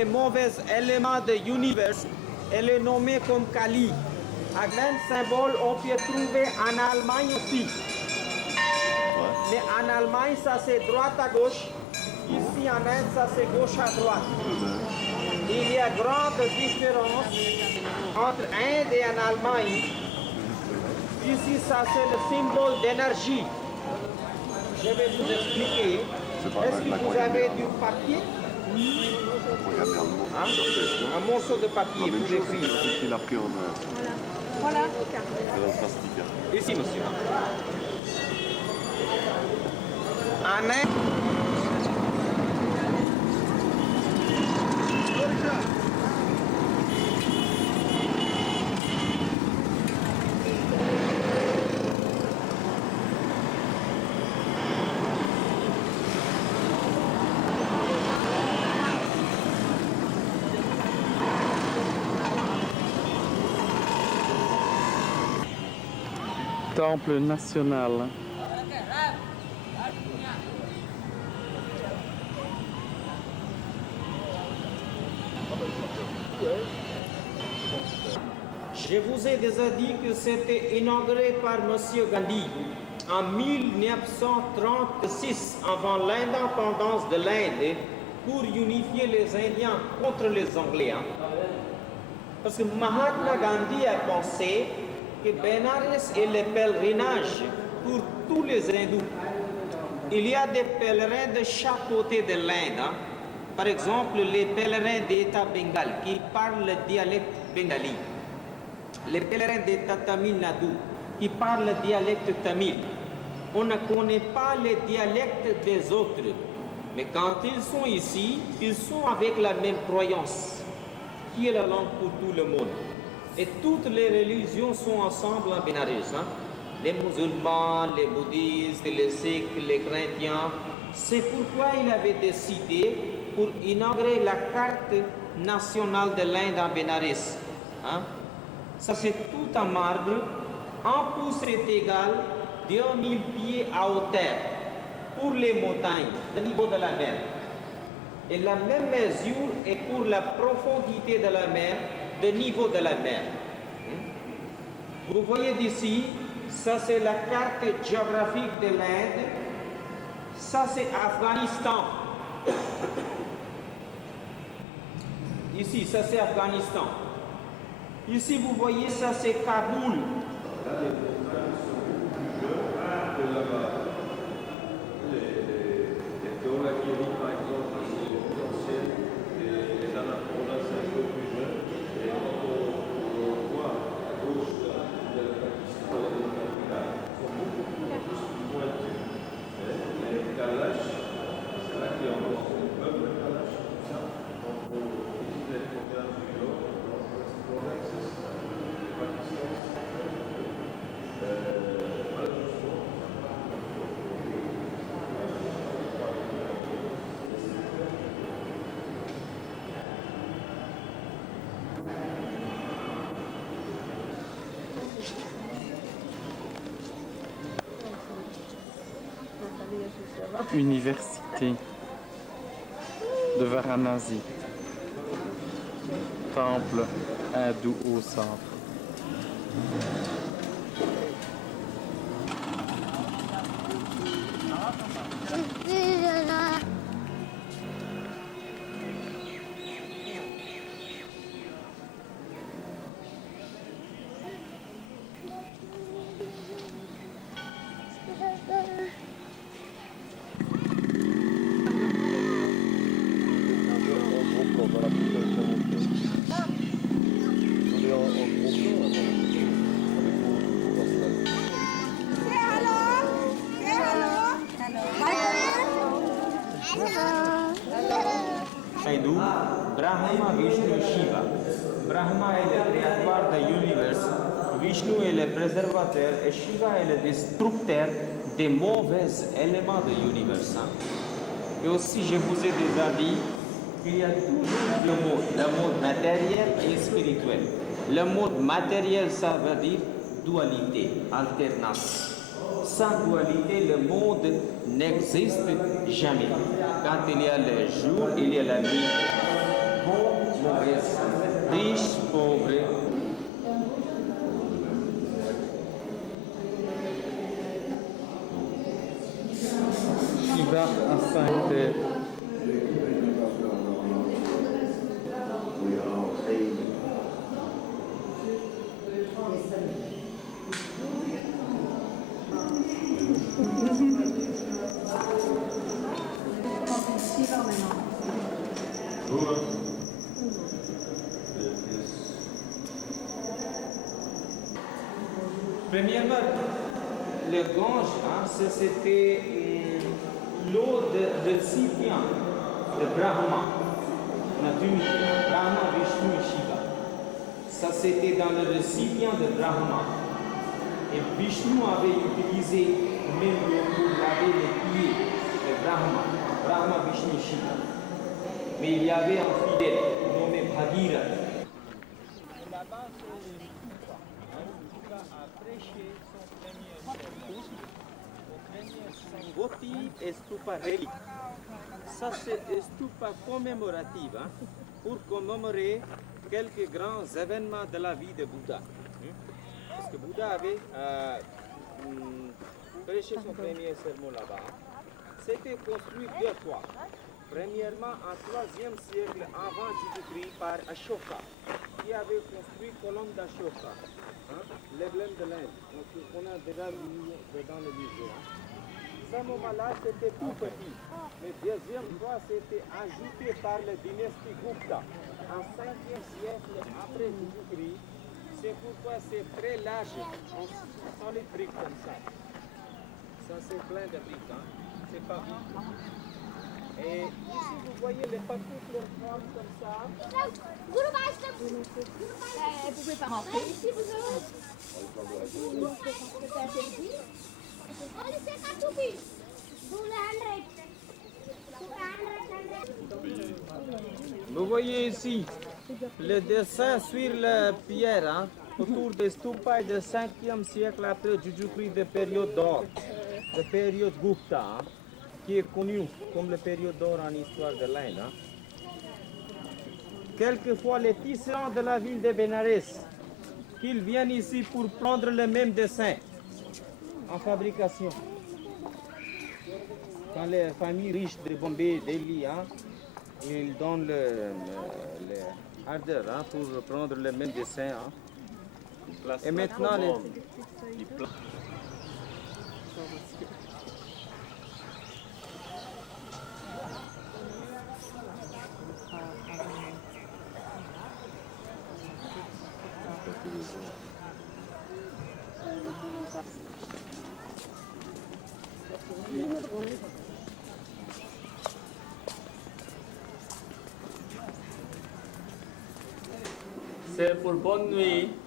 les mauvais éléments de l'univers, elle est nommée comme Kali. Un même symbole, on peut trouver en Allemagne aussi. Mais en Allemagne, ça c'est droite à gauche. Ici en Inde, ça c'est gauche à droite. Il y a grande différence entre Inde et en Allemagne. Ici, ça c'est le symbole d'énergie. Je vais vous expliquer. Est-ce que vous avez du papier? Hein? Un morceau de papier pour écrire. Il a pris en Voilà. plastique. Ici, monsieur. En Inde, Temple national. je vous ai déjà dit que c'était inauguré par M. Gandhi en 1936, avant l'indépendance de l'Inde, pour unifier les Indiens contre les Anglais. Parce que Mahatma Gandhi a pensé que Benares est le pèlerinage pour tous les hindous. Il y a des pèlerins de chaque côté de l'Inde. Par exemple, les pèlerins d'État Bengale qui parlent le dialecte bengali. Les pèlerins d'État Tamil Nadu qui parlent le dialecte tamil. On ne connaît pas les dialectes des autres. Mais quand ils sont ici, ils sont avec la même croyance, qui est la langue pour tout le monde. Et toutes les religions sont ensemble en Benares. Les musulmans, les bouddhistes, les sikhs, les chrétiens. C'est pourquoi il avait décidé pour inaugurer la carte nationale de l'Inde à Benares. Ça c'est tout en marbre. Un pouce est égal 2000 pieds à hauteur pour les montagnes, le niveau de la mer. Et la même mesure est pour la profondité de la mer, le niveau de la mer. Vous voyez d'ici, ça c'est la carte géographique de l'Inde. Ça c'est Afghanistan. Ici, ça c'est Afghanistan. Ici, vous voyez, ça c'est Kaboul. Université de Varanasi. Temple hindou au centre. Hindou, Brahma, Vishnu, Shiva. Brahma est le créateur de l'univers, Vishnu est le préservateur et Shiva est le destructeur des mauvais éléments de l'univers. Et aussi, je vous ai déjà dit qu'il y a toujours le monde matériel et spirituel. Le monde matériel, ça veut dire dualité, alternance. Sans dualité, le monde n'existe jamais. Quand il y a le jour, il y a la nuit. Bon grappe à 5 têtes. Premièrement, le gange, hein, ça c'était l'eau de récipient de Brahma. On a dit Brahma, Vishnu et Shiva. Ça c'était dans le récipient de Brahma. Et Vishnu avait utilisé même l'eau pour laver les pieds de Brahma. Brahma, Vishnu et Shiva. Mais il y avait un fidèle nommé Bhagirath. Là-bas, a prêché son premier sermon, son premier votive et stupa relique. Ça c'est stupa commémorative, hein, pour commémorer quelques grands événements de la vie de Bouddha. Parce que Bouddha avait prêché son premier sermon là-bas. C'était construit 2 fois. Premièrement, en 3e siècle avant Jésus-Christ par Ashoka, qui avait construit colonne d'Ashoka, hein, l'emblème de l'Inde. Donc on a déjà mis dans le musée. Hein. À ce moment-là, c'était tout petit. Mais deuxième fois, c'était ajouté par la dynastie Gupta. En 5e siècle après Jésus-Christ, c'est pourquoi c'est très large, on sent les briques comme ça. Ça c'est plein de briques, hein. C'est pas beaucoup. Et ici, vous voyez les particles forment comme ça. Vous pouvez pas rentrer. Ici, vous avez. Vous voyez ici le dessin sur la pierre, hein, autour des stupas du 5e siècle après Jésus-Christ, de période d'or, de période Gupta, hein, qui est connue comme la période d'or en histoire de l'Inde. Hein. Quelquefois, les tisserands de la ville de Bénarès, qu'ils viennent ici pour prendre le même dessin en fabrication. Quand les familles riches de Bombay, Delhi, hein, ils donnent le ardeur, hein, pour prendre le même dessin. Hein. Et maintenant, C'est pour bonne nuit.